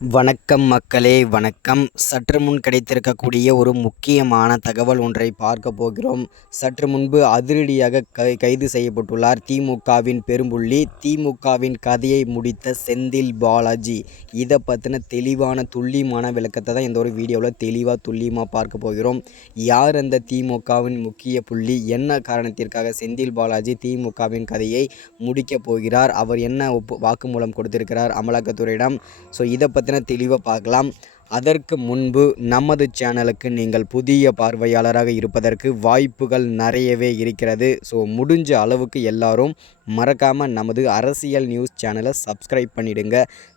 வணக்கம் மக்களே, வணக்கம். சற்று முன் கிடைத்திருக்கக்கூடிய ஒரு முக்கியமான தகவல் ஒன்றை பார்க்க போகிறோம். சற்று முன்பு அதிரடியாக கைது செய்யப்பட்டுள்ளார் திமுகவின் பெரும்புள்ளி, திமுகவின் கதையை முடித்த செந்தில் பாலாஜி. இதை பற்றின தெளிவான துல்லியமான விளக்கத்தை தான் இந்த ஒரு வீடியோவில் துல்லியமாக பார்க்க போகிறோம். யார் அந்த திமுகவின் முக்கிய புள்ளி, என்ன காரணத்திற்காக செந்தில் பாலாஜி திமுகவின் கதையை முடிக்கப் போகிறார், அவர் என்ன வாக்குமூலம் கொடுத்திருக்கிறார் அமலாக்கத்துறையிடம். ஸோ இதை பற்றின தெளிவாக பார்க்கலாம். அதற்கு முன்பு நமது சேனலுக்கு நீங்கள் புதிய பார்வையாளராக இருப்பதற்கு வாய்ப்புகள் நிறையவே இருக்கிறது. ஸோ முடிஞ்ச அளவுக்கு எல்லாரும் மறக்காமல் நமது அரசியல் நியூஸ் சேனலை சப்ஸ்கிரைப் பண்ணிவிடுங்க.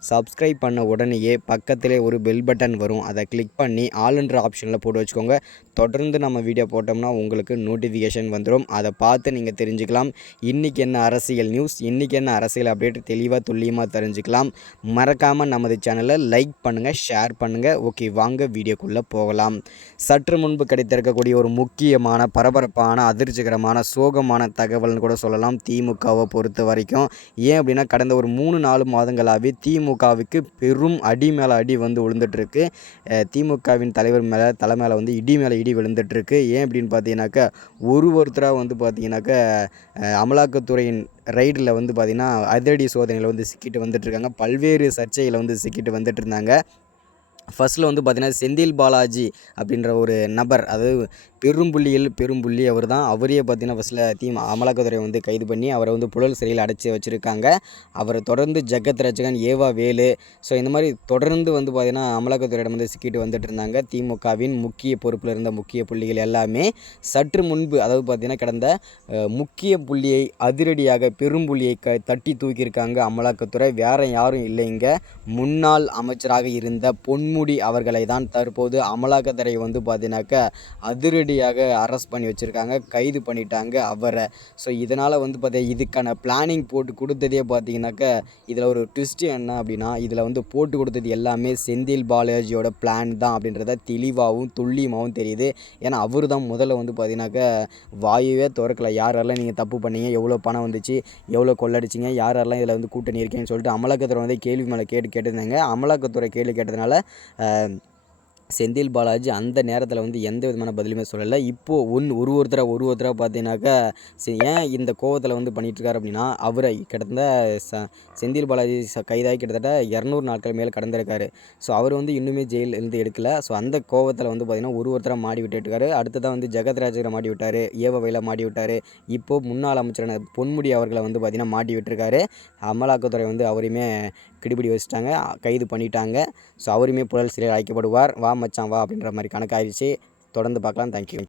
சப்ஸ்கிரைப் பண்ண உடனேயே பக்கத்திலே ஒரு பெல் பட்டன் வரும், அதை கிளிக் பண்ணி ஆல்ன்ற ஆப்ஷனில் போட்டு வச்சுக்கோங்க. தொடர்ந்து நம்ம வீடியோ போட்டோம்னா உங்களுக்கு நோட்டிஃபிகேஷன் வந்துடும், அதை பார்த்து நீங்கள் தெரிஞ்சுக்கலாம். இன்றைக்கி என்ன அரசியல் நியூஸ், இன்றைக்கி என்ன அரசியல் அப்டேட் தெளிவாக துல்லியமாக தெரிஞ்சுக்கலாம். மறக்காமல் நமது சேனலை லைக் பண்ணுங்கள், ஷேர் பண்ணுங்கள். ஓகே, வாங்க வீடியோக்குள்ளே போகலாம். சற்று முன்பு கிடைத்திருக்கக்கூடிய ஒரு முக்கியமான பரபரப்பான அதிர்ச்சிகரமான சோகமான தகவல்னு கூட சொல்லலாம் திமுகவை பொறுத்த வரைக்கும். ஏன் அப்படின்னா, கடந்த ஒரு 3-4 மாதங்களாகவே திமுகவுக்கு பெரும் அடி மேலே அடி வந்து விழுந்துட்டுருக்கு. திமுகவின் தலைவர் மேலே தலை மேலே வந்து இடி மேலே இடி விழுந்துட்டுருக்கு. ஏன் அப்படின்னு பார்த்தீங்கன்னாக்கா, ஒருத்தராக வந்து பார்த்தீங்கன்னாக்கா அமலாக்கத்துறையின் ரைடில் வந்து பார்த்திங்கன்னா அதிரடி சோதனையில் வந்து சிக்கிட்டு வந்துட்டுருக்காங்க. பல்வேறு சர்ச்சையில் வந்து சிக்கிட்டு வந்துட்டு இருந்தாங்க. ஃபஸ்ட்டில் வந்து பார்த்திங்கன்னா செந்தில் பாலாஜி அப்படின்ற ஒரு நபர், அதாவது பெரும்புள்ளி அவர் தான். அவரே பார்த்திங்கன்னா ஃபஸ்ட்டில் அமலாக்கத்துறை வந்து கைது பண்ணி அவரை வந்து புழல் சிறையில் அடைச்சி வச்சுருக்காங்க. அவரை தொடர்ந்து ஜகத் ரட்சகன், ஏவா வேலு, ஸோ இந்த மாதிரி தொடர்ந்து வந்து பார்த்திங்கன்னா அமலாக்கத்துறையிடம் வந்து சிக்கிட்டு வந்துட்டு இருந்தாங்க திமுகவின் முக்கிய பொறுப்பில் இருந்த முக்கிய புள்ளிகள் எல்லாமே. சற்று முன்பு, அதாவது பார்த்திங்கன்னா கடந்த முக்கிய புள்ளியை அதிரடியாக பெரும்புள்ளியை தட்டி தூக்கியிருக்காங்க அமலாக்கத்துறை. வேறு யாரும் இல்லைங்க, முன்னாள் அமைச்சராக இருந்த பொன்முடி அவர்களை தான் தற்போது அமலாக்கத்துறை வந்து பார்த்தீங்கன்னாக்கா அதிரடியாக அரெஸ்ட் பண்ணி வச்சுருக்காங்க, கைது பண்ணிட்டாங்க அவரை. ஸோ இதனால் வந்து இதுக்கான பிளானிங் போட்டு கொடுத்ததே பார்த்தீங்கன்னாக்கா, இதில் ஒரு ட்விஸ்ட்டு என்ன அப்படின்னா, இதில் வந்து போட்டு கொடுத்தது எல்லாமே செந்தில் பாலாஜியோட பிளான் தான் அப்படின்றத தெளிவாகவும் துல்லியமாகவும் தெரியுது. ஏன்னா அவர் தான் முதல்ல வந்து பார்த்தீங்கன்னாக்கா வாயுவே திறக்கலை. யாரெல்லாம் நீங்கள் தப்பு பண்ணீங்க, எவ்வளோ பணம் வந்துச்சு, எவ்வளோ கொள்ளடிச்சிங்க, யாரெல்லாம் இதில் வந்து கூட்டணி இருக்கேன்னு சொல்லிட்டு அமலாக்கத்துறை வந்து கேள்வி மேலே கேட்டிருந்தாங்க. அமலாக்கத்துறை கேள்வி கேட்டதுனால செந்தில் பாலாஜி அந்த நேரத்தில் வந்து எந்த விதமான பதிலுமே சொல்லலை. இப்போது ஒருத்தராக பார்த்தீங்கன்னாக்கா ஏன் இந்த கோவத்தில் வந்து பண்ணிகிட்ருக்காரு அப்படின்னா, அவரை கிட்டத்தட்ட செந்தில் பாலாஜி கைதாகி கிட்டத்தட்ட 200 நாட்கள் மேலே கடந்திருக்காரு. ஸோ அவர் வந்து இன்னுமே ஜெயிலிருந்து எடுக்கலை. ஸோ அந்த கோவத்தில் வந்து பார்த்திங்கன்னா ஒருத்தராக மாடி விட்டுருக்காரு. அடுத்ததான் வந்து ஜெகத்ராஜரை மாட்டி விட்டார், ஏவவையில் மாட்டி விட்டார். இப்போது முன்னாள் அமைச்சரான பொன்முடி அவர்களை வந்து பார்த்திங்கன்னா மாட்டி விட்டுருக்காரு. அமலாக்கத்துறை வந்து அவரையுமே கிடிபிடி வச்சுட்டாங்க, கைது பண்ணிட்டாங்க. ஸோ அவருமே புழல் சிறையில் அழைக்கப்படுவார். வா மச்சான் வா அப்படின்ற மாதிரி கணக்காகிடுச்சு. தொடர்ந்து பார்க்கலாம். தேங்க்யூ.